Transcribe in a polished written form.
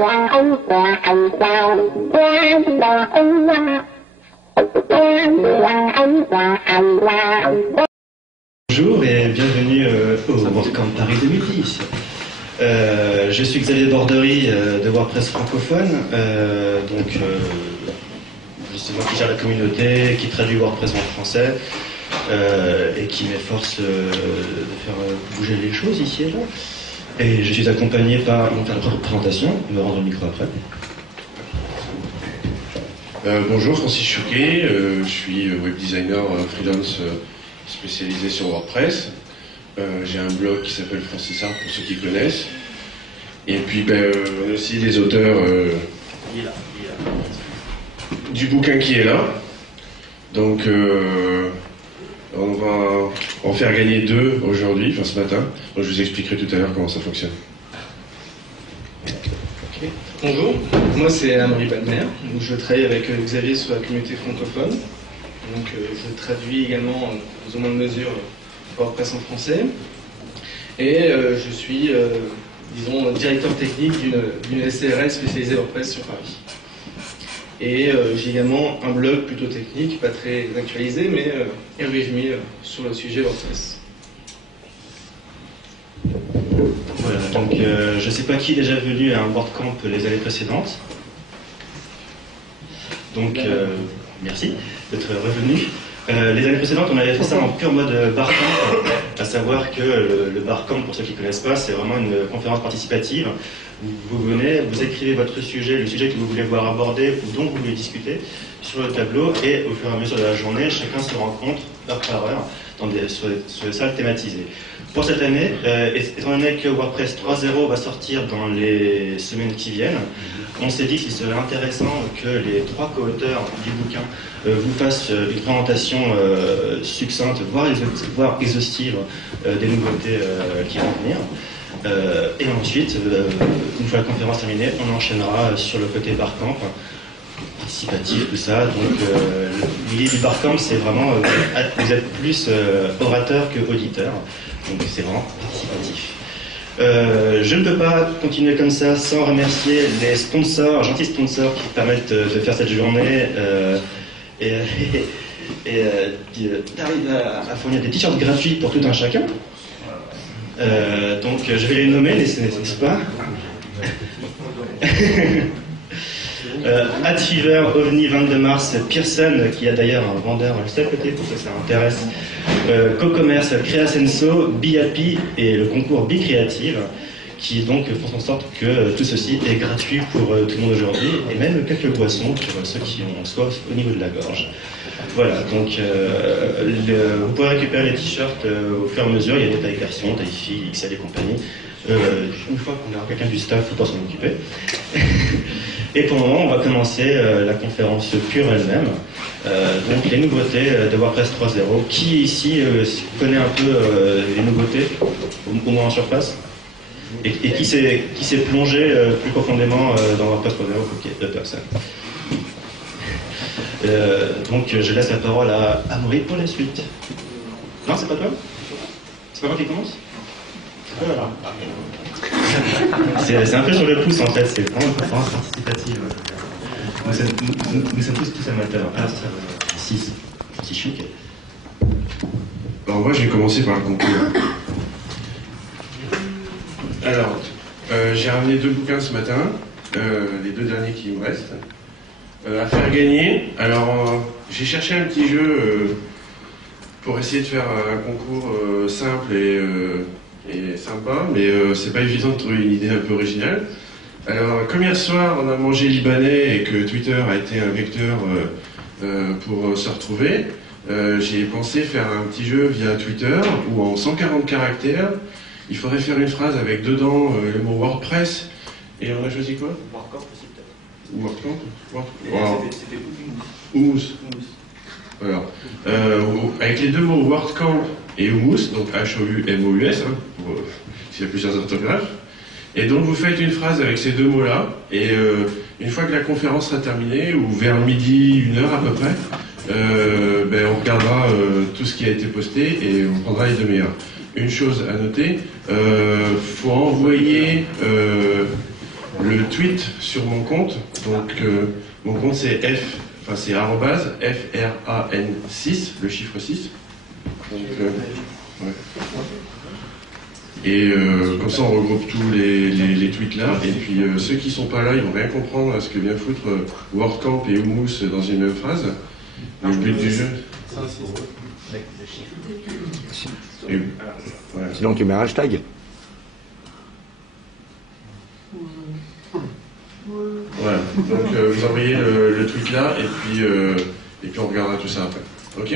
Bonjour et bienvenue au WordCamp Paris 2010. Je suis Xavier Bordery de WordPress francophone, c'est moi qui gère la communauté, qui traduit WordPress en français et qui m'efforce de faire bouger les choses ici et là. Et je suis accompagné par, ils vont faire la présentation, je vais rendre le micro après. Bonjour, Francis Chouquet, je suis web designer freelance spécialisé sur WordPress. J'ai un blog qui s'appelle Francis Art pour ceux qui connaissent. Et puis on a aussi des auteurs du bouquin qui est là. Donc on va en faire gagner 2 aujourd'hui, enfin ce matin. Donc je vous expliquerai tout à l'heure comment ça fonctionne. Okay. Bonjour, moi c'est Amaury Palmer. Je travaille avec Xavier sur la communauté francophone. Donc je traduis également plus ou moins de mesure WordPress en français. Et je suis, disons, directeur technique d'une SCRL spécialisée WordPress sur Paris. Et j'ai également un blog plutôt technique, pas très actualisé, mais RVJMI sur le sujet WordPress. Voilà, donc je ne sais pas qui est déjà venu à un WordCamp les années précédentes. Donc merci d'être revenu. Les années précédentes, on avait fait ça en pur mode barcamp, à savoir que le barcamp, pour ceux qui ne connaissent pas, c'est vraiment une conférence participative. Vous venez, vous écrivez votre sujet, le sujet que vous voulez voir abordé ou dont vous voulez discuter sur le tableau, et au fur et à mesure de la journée, chacun se rencontre heure par heure sur des salles thématisées. Pour cette année, étant donné que WordPress 3.0 va sortir dans les semaines qui viennent, on s'est dit qu'il serait intéressant que les 3 co-auteurs du bouquin vous fassent une présentation succincte, voire exhaustive des nouveautés qui vont venir. Et ensuite, une fois la conférence terminée, on enchaînera sur le côté barcamp, participatif, tout ça. Donc l'idée du barcamp, c'est vraiment, vous êtes plus orateur que auditeur, donc c'est vraiment participatif. Je ne peux pas continuer comme ça sans remercier les sponsors, gentils sponsors qui permettent de faire cette journée et d'arriver à fournir des t-shirts gratuits pour tout un chacun. Donc je vais les nommer, n'est-ce pas? Adfever, OVNI, 22 mars, Pearson, qui a d'ailleurs un vendeur juste à côté pour que ça intéresse, CoCommerce, Creasenso, BeHappy et le concours BeCreative, qui donc font en sorte que tout ceci est gratuit pour tout le monde aujourd'hui, et même quelques boissons pour ceux qui ont soif au niveau de la gorge. Voilà, donc vous pouvez récupérer les t-shirts au fur et à mesure, il y a des tailles garçons, tailles filles, XL et compagnie. Une fois qu'on a quelqu'un du staff, il faut pas s'en occuper. Et pour le moment, on va commencer la conférence pure elle-même. Donc les nouveautés de WordPress 3.0. Qui ici connaît un peu les nouveautés, au moins en surface, et qui s'est plongé plus profondément dans WordPress 3.0? Ok, 2 personnes. Donc je laisse la parole à Amaury pour la suite. Non, c'est pas toi? C'est pas moi qui commence? Voilà. C'est un peu sur le pouce en fait, c'est vraiment une conférence participative. Nous sommes tous amateurs. Ah, 6. Petit chouc. Alors moi je vais commencer par le concours. Alors, j'ai ramené 2 bouquins ce matin, les 2 derniers qui me restent, à faire gagner. Alors j'ai cherché un petit jeu pour essayer de faire un concours simple et sympa, mais c'est pas évident de trouver une idée un peu originale. Alors, comme hier soir on a mangé libanais et que Twitter a été un vecteur pour se retrouver, j'ai pensé faire un petit jeu via Twitter où en 140 caractères, il faudrait faire une phrase avec dedans le mot WordPress, et on a choisi quoi? WordCamp aussi peut-être. WordCamp? C'était Hummus. Voilà. Avec les 2 mots WordCamp et Hummus, donc H-O-U-M-O-U-S, hein, s'il y a plusieurs orthographes. Et donc vous faites une phrase avec ces 2 mots-là, et une fois que la conférence sera terminée, ou vers midi, 1 heure à peu près, on regardera tout ce qui a été posté et on prendra les 2 meilleurs. Une chose à noter, faut envoyer le tweet sur mon compte. Donc mon compte c'est c'est arrobase FRAN6, le chiffre 6. Donc, ouais. Et comme ça on regroupe tous les tweets là, et puis ceux qui sont pas là, ils vont rien comprendre à ce que vient foutre WordCamp et Hummus dans une même phrase. Le but du jeu. Et, voilà. Sinon tu mets un hashtag. Voilà, donc vous envoyez le tweet là, et puis on regardera tout ça après. Ok ?